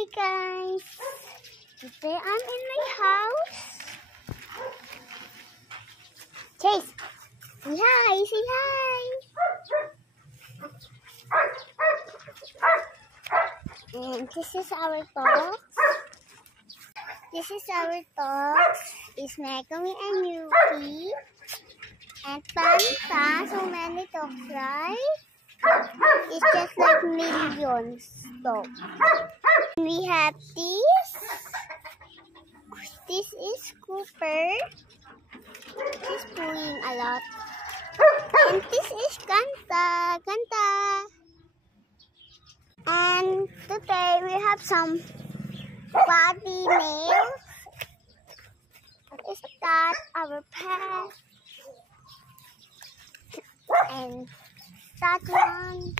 Hi guys, today I'm in my house. Chase, say hi, say hi. And this is our dogs. This is our dogs. It's Megumi and Yuki. And Panta, so many dogs, right? It's just like millions dogs. We have this. This is Cooper. He's pulling a lot. And this is Kanta. Kanta. And today we have some body nails. Is that our pet? And that one.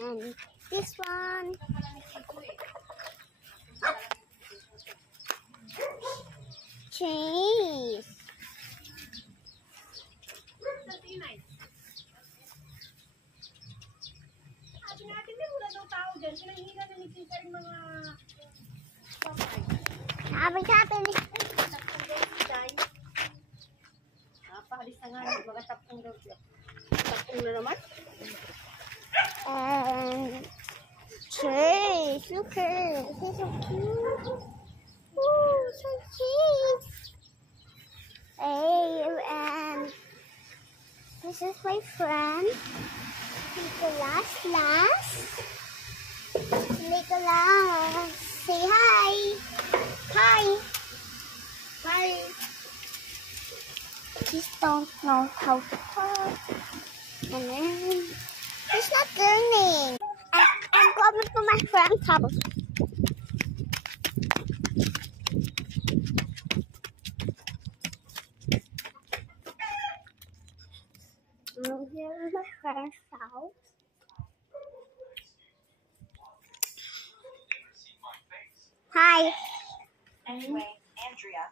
And this one. Cheese. Sabi. And Chase, look at it. He's so cute. Ooh, so cute. Hey, and this is my friend, Nicholas. Nicholas, say hi. Hi. Hi. Just don't know how to talk. And then he's not learning. I'm coming to my friend's house. I'm here in my friend's house. Hi. Anyway, Andrea.